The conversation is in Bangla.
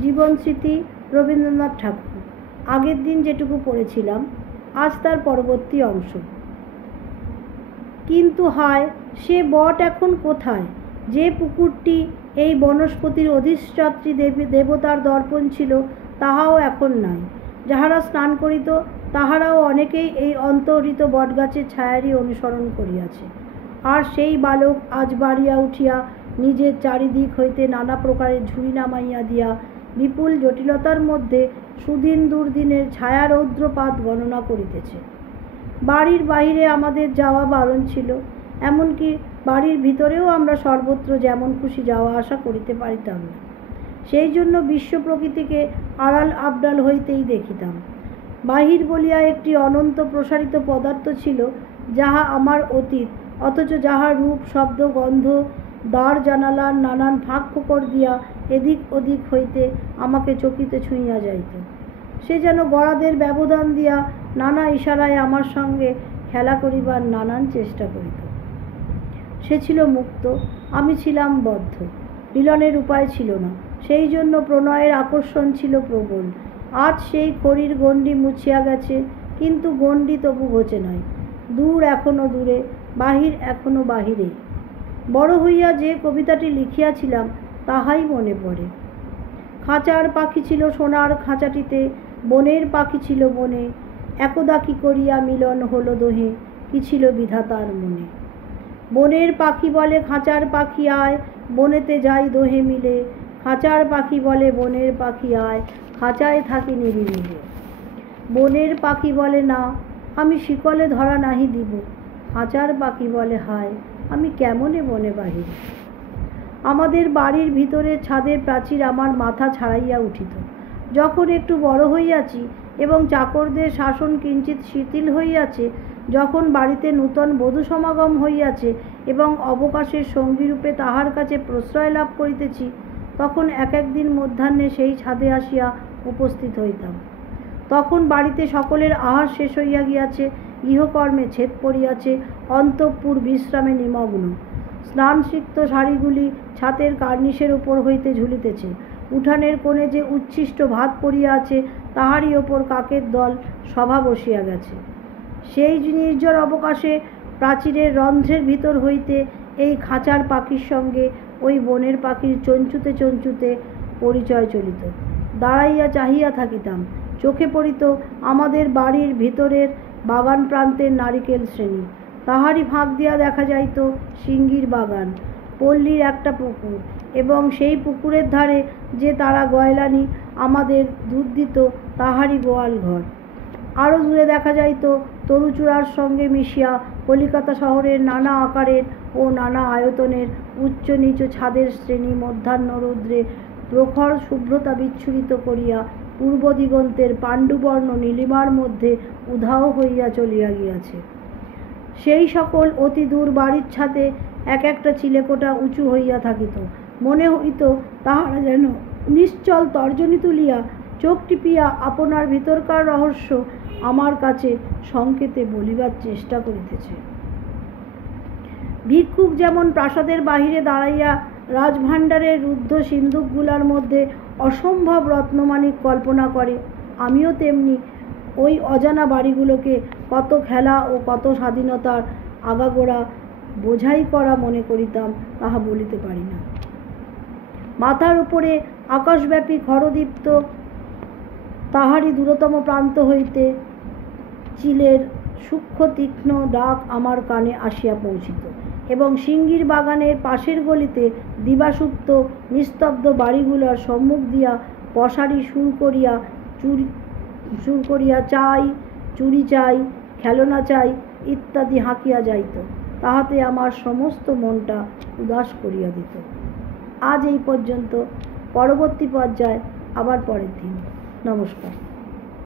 জীবন স্মৃতি রবীন্দ্রনাথ ঠাকুর। আগের দিন যেটুকু পড়েছিলাম, আজ তার পরবর্তী অংশ। কিন্তু হায়, সে বট এখন কোথায়? যে পুকুরটি এই বনস্পতির অধিষ্ঠাত্রী দেবতার দর্পণ ছিল, তাহাও এখন নাই। যাহারা স্নান করিত, তাহারাও অনেকেই এই অন্তর্হিত বটগাছের ছায়ারই অনুসরণ করিয়াছে। আর সেই বালক আজ বাড়িয়া উঠিয়া নিজের চারিদিক হইতে নানা প্রকারের ঝুড়ি নামাইয়া দিয়া বিপুল জটিলতার মধ্যে সুদিন দুর্দিনের ছায়া রৌদ্রপাত গণনা করিতেছে। বাড়ির বাহিরে আমাদের যাওয়া বারণ ছিল, এমনকি বাড়ির ভিতরেও আমরা সর্বত্র যেমন খুশি যাওয়া আসা করিতে পারিতাম না। সেই জন্য বিশ্ব প্রকৃতিকে আড়াল আবডাল হইতেই দেখিতাম। বাহির বলিয়া একটি অনন্ত প্রসারিত পদার্থ ছিল, যাহা আমার অতীত, অথচ যাহার রূপ, শব্দ, গন্ধ, দ্বার জানালার নানান ফাঁক ফোকর দিয়া এদিক ওদিক হইতে আমাকে চকিতে ছুঁইয়া যাইত। সে যেন গড়াদের ব্যবধান দিয়া নানা ইশারায় আমার সঙ্গে খেলা করিবার নানান চেষ্টা করিত। সে ছিল মুক্ত, আমি ছিলাম বদ্ধ। মিলনের উপায় ছিল না, সেই জন্য প্রণয়ের আকর্ষণ ছিল প্রবল। আজ সেই খড়ির গণ্ডি মুছিয়া গেছে, কিন্তু গণ্ডি তবু ঘোচে নাই। দূর এখনো দূরে, বাহির এখনো বাহিরে। বড় হইয়া যে কবিতাটি লিখিয়াছিলাম, তাহাই মনে পড়ে। খাঁচার পাখি ছিল সোনার খাঁচাটিতে, বনের পাখি ছিল বনে। একদা কি করিয়া মিলন হলো দোহে, কি ছিল বিধাতার মনে। বনের পাখি বলে খাঁচার পাখি আয়, বনেতে যাই দোহে মিলে। খাঁচার পাখি বলে বনের পাখি আয়, খাঁচায় থাকি নিরিবিলে। বনের পাখি বলে না, আমি শিকলে ধরা নাহি দিব। খাঁচার পাখি বলে হায়, আমি কেমনে বনে বাহিরে। আমাদের বাড়ির ভিতরে ছাদের প্রাচীর আমার মাথা ছাড়াইয়া উঠিত। যখন একটু বড় হইয়াছি এবং চাকরদের শাসন কিঞ্চিৎ শিথিল হইয়াছে, যখন বাড়িতে নূতন বধূ সমাগম হইয়াছে এবং অবকাশের সঙ্গীরূপে তাহার কাছে প্রশ্রয় লাভ করিতেছি, তখন এক একদিন মধ্যাহ্নে সেই ছাদে আসিয়া উপস্থিত হইতাম। তখন বাড়িতে সকলের আহার শেষ হইয়া গিয়াছে, গৃহকর্মে ছেদ পড়িয়াছে, অন্তঃপুর বিশ্রামে নিমগ্ন। স্নানসিক্ত শাড়িগুলি ছাতের কার্নিশের উপর হইতে ঝুলিতেছে। উঠানের কোণে যে উচ্ছিষ্ট ভাত পড়িয়া আছে, তাহারই ওপর কাকের দল সভা বসিয়া গেছে। সেই নির্জন অবকাশে প্রাচীরের রন্ধ্রের ভিতর হইতে এই খাঁচার পাখির সঙ্গে ওই বনের পাখির চঞ্চুতে চঞ্চুতে পরিচয় চলিত। দাঁড়াইয়া চাহিয়া থাকিতাম। চোখে পড়িত আমাদের বাড়ির ভিতরের বাগান প্রান্তের নারিকেল শ্রেণী। তাহারই ফাঁক দিয়া দেখা যাইত সিঙ্গির বাগান, পল্লীর একটা পুকুর, এবং সেই পুকুরের ধারে যে তারা গয়লানি আমাদের দুধ দিত, তাহারই গোয়াল ঘর। আরও দূরে দেখা যাইত তরুচূড়ার সঙ্গে মিশিয়া কলিকাতা শহরের নানা আকারের ও নানা আয়তনের উচ্চ নিচ ছাদের শ্রেণী মধ্যাহ্ন রৌদ্রে প্রখর শুভ্রতা বিচ্ছুরিত করিয়া পূর্ব দিগন্তের পাণ্ডুবর্ণ নীলিমার মধ্যে উধাও হইয়া চলিয়া গিয়াছে। সেই সকল অতি দূর বাড়ির ছাদে এক একটা চিলেকোঠা উঁচু হইয়া থাকিত। মনে হইত তাহারা যেন নিশ্চল তর্জনী তুলিয়া চোখ টিপিয়া আপনার ভিতরকার রহস্য আমার কাছে সংকেতে বলিবার চেষ্টা করিতেছে। ভিক্ষুক যেমন প্রাসাদের বাহিরে দাঁড়াইয়া রাজভাণ্ডারের রুদ্ধ সিন্ধুকগুলার মধ্যে অসম্ভব রত্নমাণিক কল্পনা করে, আমিও তেমনি ওই অজানা বাড়িগুলোকে কত খেলা ও কত স্বাধীনতার আগাগোড়া বোঝাই করা মনে করিতাম, তাহা বলিতে পারি না। মাথার উপরে আকাশব্যাপী খড়দীপ্ত, তাহারই দূরতম প্রান্ত হইতে চিলের সূক্ষ্ম তীক্ষ্ণ ডাক আমার কানে আসিয়া পৌঁছিত, এবং সিঙ্গির বাগানের পাশের গলিতে দিবাসুপ্ত নিস্তব্ধ বাড়িগুলোর সম্মুখ দিয়া পশারি সুর করিয়া চাই, চুরি চাই, খেলনা চাই ইত্যাদি হাঁকিয়া যাইত। তাহাতে আমার সমস্ত মনটা উদাস করিয়া দিত। আজ এই পর্যন্ত। পরবর্তী পর্যায়ে আবার পরের দিন। নমস্কার।